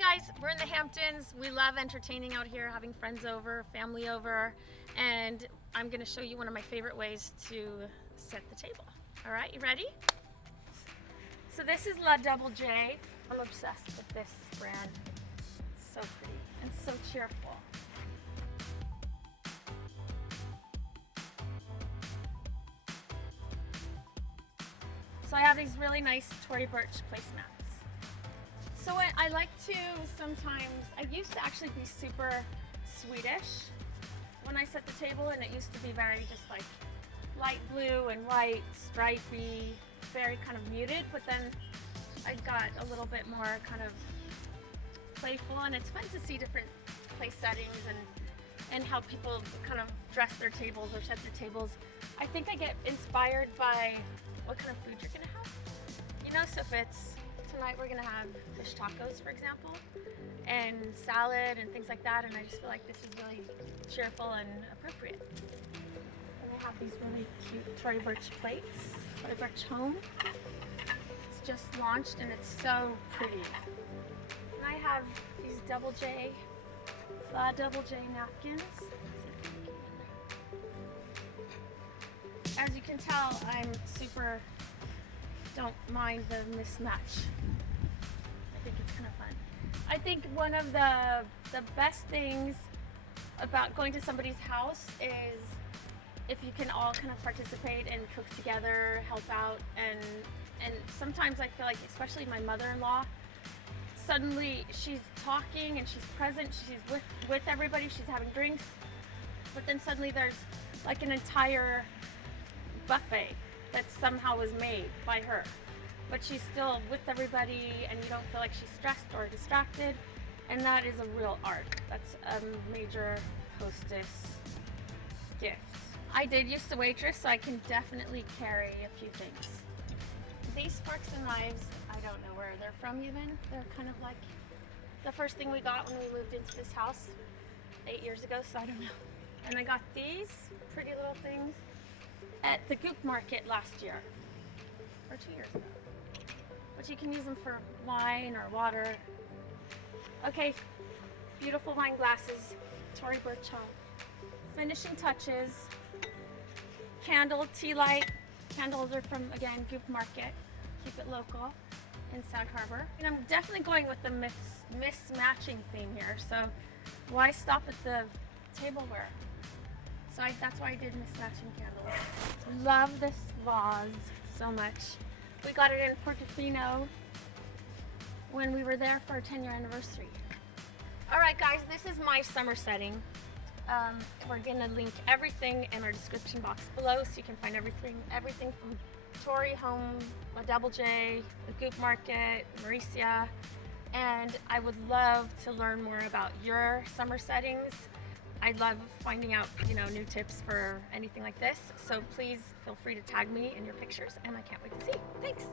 guys, we're in the Hamptons. We love entertaining out here, having friends over, family over, and I'm gonna show you one of my favorite ways to set the table. All right, you ready? So this is DoubleJ. I'm obsessed with this brand. It's so pretty and so cheerful. So I have these really nice Tory Burch placemats. So I like to sometimes, I used to actually be super Swedish when I set the table, and it used to be very just like light blue and white, stripy, very kind of muted, but then I got a little bit more kind of playful, and it's fun to see different place settings and how people kind of dress their tables or set their tables. I think I get inspired by what kind of food you're gonna have. You know, so if it's tonight we're gonna have fish tacos, for example, and salad and things like that, and I just feel like this is really cheerful and appropriate. And I have these really cute Tory Burch plates, Tory Burch Home. It's just launched and it's so pretty. And I have these DoubleJ napkins. As you can tell, I'm don't mind the mismatch. I think it's kind of fun. I think one of the best things about going to somebody's house is if you can all kind of participate and cook together, help out, and sometimes I feel like, especially my mother-in-law, suddenly she's talking and she's present, she's with everybody, she's having drinks, but then suddenly there's like an entire buffet that somehow was made by her, but she's still with everybody and you don't feel like she's stressed or distracted, and that is a real art. That's a major hostess gift. I did used to waitress, so I can definitely carry a few things. These forks and knives, I don't know where they're from even. They're kind of like the first thing we got when we moved into this house 8 years ago, so I don't know. And I got these pretty little things at the Goop market last year, or 2 years ago. But you can use them for wine or water. Okay, beautiful wine glasses, Tory Burch Home. Finishing touches, candle, tea light. Candles are from, again, Goop Market. Keep it local in Sag Harbor. And I'm definitely going with the mismatching theme here, so why stop at the tableware? So that's why I did mismatching candles. Love this vase so much. We got it in Portofino when we were there for our 10-year anniversary. All right, guys, this is my summer setting. We're gonna link everything in our description box below, so you can find everything from Tory Home, DoubleJ, the Goop Market, Marysia, and I would love to learn more about your summer settings. I love finding out, new tips for anything like this. So please feel free to tag me in your pictures, and I can't wait to see. Thanks.